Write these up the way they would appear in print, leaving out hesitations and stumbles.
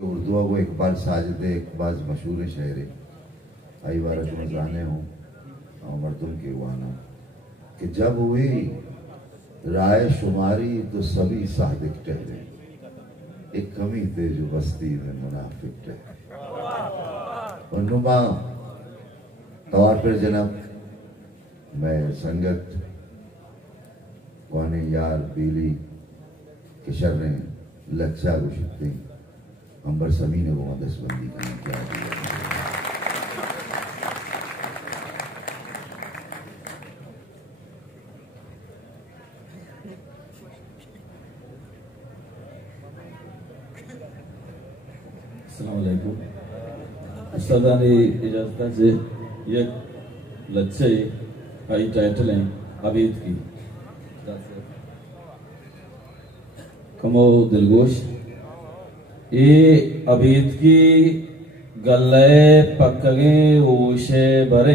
उर्दू वो इकबाल साजिद इकबाल मशहूर शायर आई बार मजाने हूँ मर्दुम के वाना कि जब हुई राय शुमारी तो सभी सादिक ठहरे, एक कमी थे जो बस्ती में मुनाफिक ठहरे। और नुमा तौर पर जनाब मैं संगत कौने यार बीली के शर्रे लच्चा गुशती अंबर समी ने वो दसबंदी की क्या दिया। अस्सलाम वालेकुम। उस्तादानी इजाजत से ये लच्छे आई टाइटल हैं अबीद की कमो दिलगोश ये अबीद की गल्ले पक्के ऊशे भरे,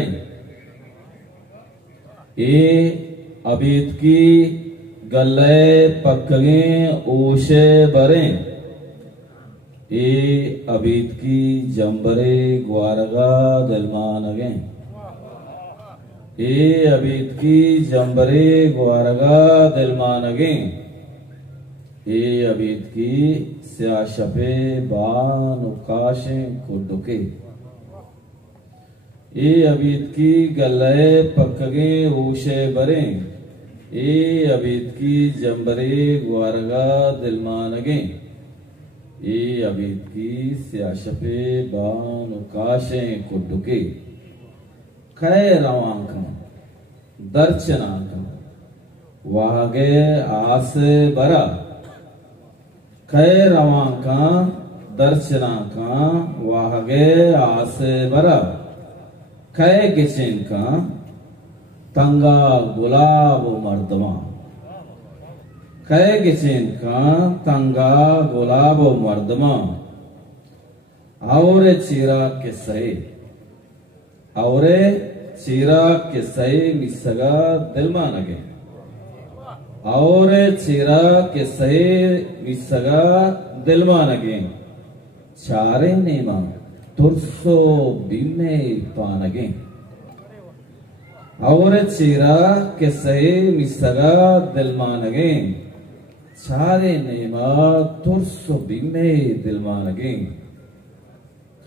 ये अबीद की गल्ले पक्के ऊशे भरे, ये अबीद की जंबरे ग्वारगा दिलमानगे, ये अबीद की जंबरे ग्वारगा दिलमानगे, ये अबीद की स्याशपे बान उकाशे को डुके, ये अबीद की गले पक्के ऊशे बरे, ये अबीद की जंबरे ग्वारगा दिलमानगे, ये अबीद की स्याशपे बान उकाशे को डुके, कै रवांका दर्चनाका वागे आसे बरा, कै रवांका दर्चनाका वागे आसे बरा, कै गिचिंका तंगा गुलाब मर्दमा, कै गिचिंका तंगा गुलाब मर्दमा, और चीरा के सही, और चीरा के सही मिसगा दिलमानगे, और चीरा के सही मिसगा दिलमानगे, चारे नेमा तुरसो बीमे पानगे, और चीरा के सही मिसगा दिलमानगे, चारे नेमा तुरसो बीमे दिलमानगे,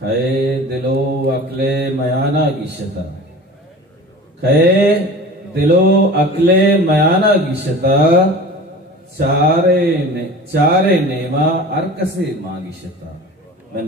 कै दिलो अकले मयाना गिशता, कै दिलो अकले मयाना गिशता, चारे नेमा अरकसे मागिशता। मैं